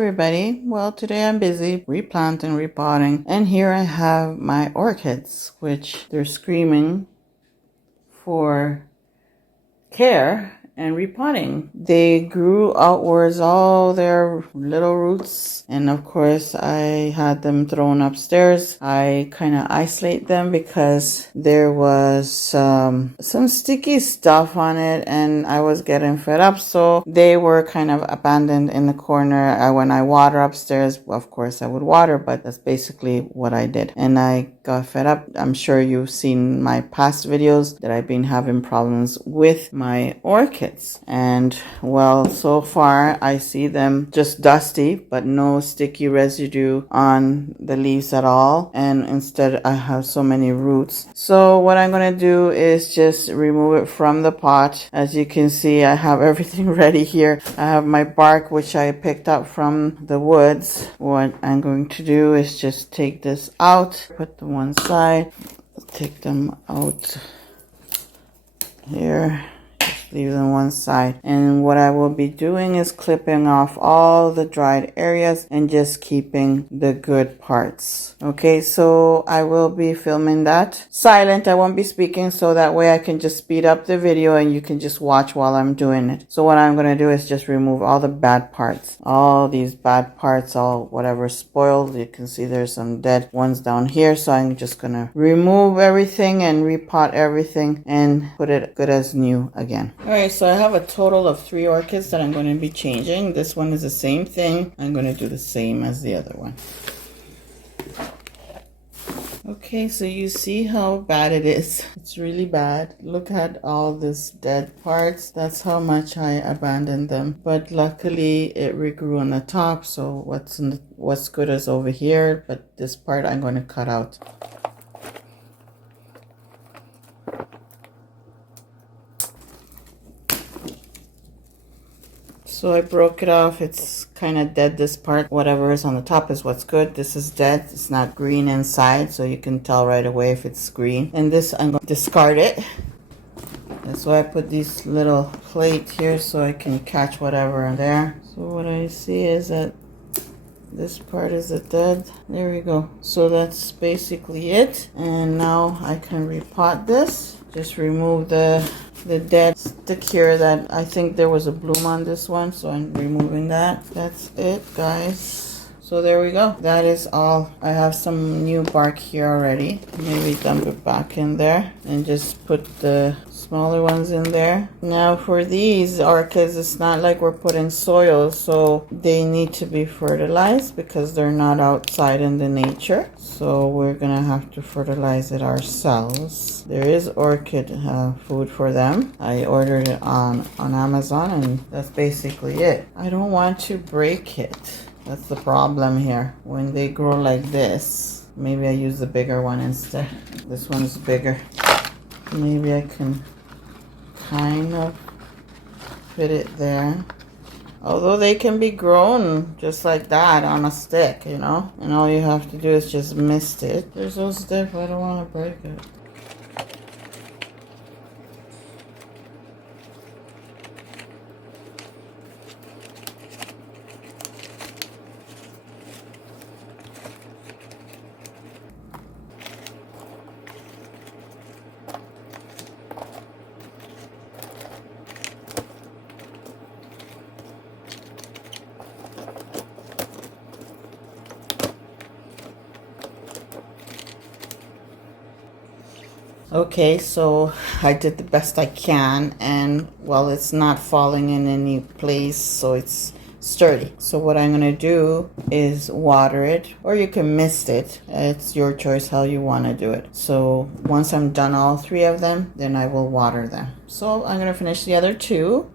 everybody. Well, today I'm busy replanting, repotting, and here I have my orchids, which they're screaming for care and repotting. They grew outwards all their little roots, and of course I had them thrown upstairs. I kind of isolate them because there was some sticky stuff on it and I was getting fed up, so they were kind of abandoned in the corner. When I water upstairs, of course I would water, but that's basically what I did, and I got fed up. I'm sure you've seen my past videos that I've been having problems with my orchids, and well, so far I see them just dusty but no sticky residue on the leaves at all, and instead I have so many roots. So what I'm going to do is just remove it from the pot. As you can see, I have everything ready here. I have my bark, which I picked up from the woods. What I'm going to do is just take this out, put them one side, take them out here, just leave them one side, and what I will be doing is clipping off all the dried areas and just keeping the good parts. Okay, so I will be filming that silent. I won't be speaking, so that way I can just speed up the video and you can just watch while I'm doing it. So what I'm going to do is just remove all the bad parts, all these bad parts, all whatever spoiled. You can see there's some dead ones down here, so I'm just going to remove everything and repot everything and put it good as new again. Alright, so I have a total of 3 orchids that I'm going to be changing. This one is the same thing. I'm going to do the same as the other one. Okay, so you see how bad it is. It's really bad. Look at all this dead parts. That's how much I abandoned them. But luckily it regrew on the top, so what's good is over here, but this part I'm going to cut out. So I broke it off. It's kind of dead, this part. Whatever is on the top is what's good. This is dead. It's not green inside, so you can tell right away if it's green. And this, I'm going to discard it. That's why I put these little plate here so I can catch whatever in there. So what I see is that this part is dead. There we go. So that's basically it. And now I can repot this. Just remove the dead stick here that I think there was a bloom on this one, so I'm removing that. That's it, guys. So there we go. That is all. I have some new bark here already. Maybe dump it back in there and just put the smaller ones in there. Now for these orchids, it's not like we're putting soil, so they need to be fertilized because they're not outside in the nature. So we're gonna have to fertilize it ourselves. There is orchid food for them. I ordered it on Amazon, and that's basically it. I don't want to break it. That's the problem here. When they grow like this, maybe I use the bigger one instead. This one's bigger. Maybe I can kind of fit it there. Although they can be grown just like that on a stick, you know, and all you have to do is just mist it. They're so stiff, I don't want to break it. Okay, so I did the best I can, and well, it's not falling in any place, so it's sturdy. So what I'm going to do is water it, or you can mist it. It's your choice how you want to do it. So once I'm done all 3 of them, then I will water them. So I'm going to finish the other 2.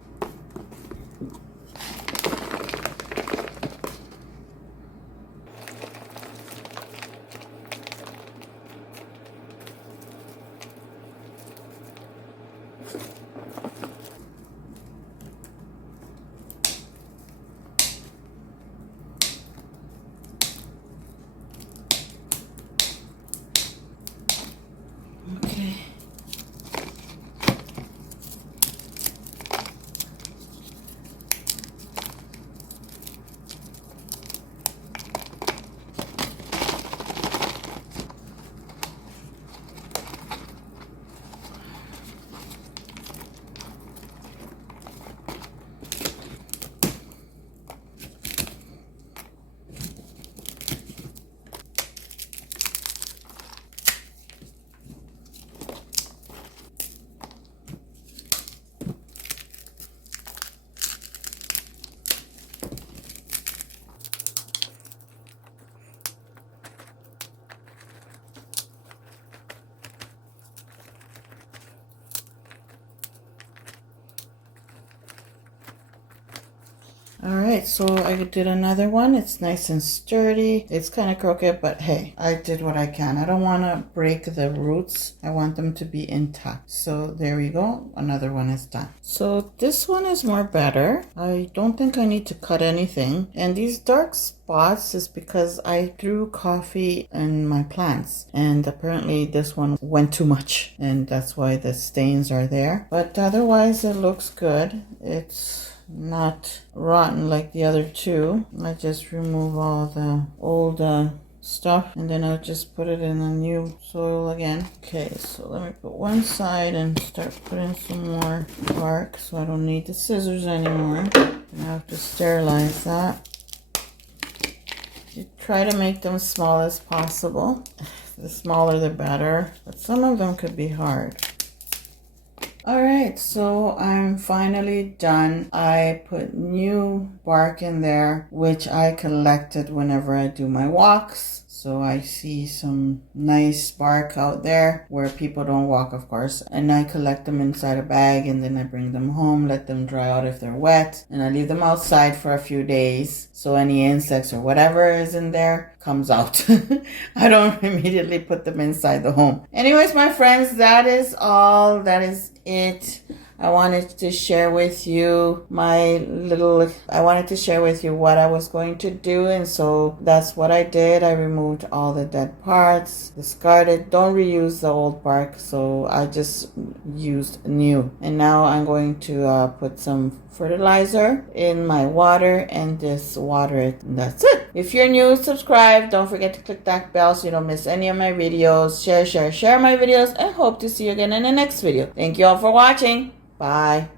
right, so I did another one. It's nice and sturdy. It's kind of crooked, but hey, I did what I can. I don't want to break the roots. I want them to be intact. So there we go. Another one is done. So this one is more better. I don't think I need to cut anything. And these dark spots is because I threw coffee in my plants. And apparently this one went too much. And that's why the stains are there. But otherwise it looks good. It's not rotten like the other two. I just remove all the old stuff and then I'll just put it in a new soil again. Okay, so let me put one side and start putting some more bark so I don't need the scissors anymore. I have to sterilize that. You try to make them small as possible. The smaller the better, but some of them could be hard. Alright, so I'm finally done. I put new bark in there, which I collected whenever I do my walks. So I see some nice bark out there where people don't walk, of course. And I collect them inside a bag and then I bring them home, let them dry out if they're wet. And I leave them outside for a few days. So any insects or whatever is in there comes out. I don't immediately put them inside the home. Anyways, my friends, that is all. That is it. I wanted to share with you what I was going to do, and so that's what I did. I removed all the dead parts, discarded, don't reuse the old bark, so I just used new. And now I'm going to put some fertilizer in my water and just water it, and that's it. If you're new, subscribe. Don't forget to click that bell so you don't miss any of my videos. Share my videos, and hope to see you again in the next video. Thank you all for watching. Bye.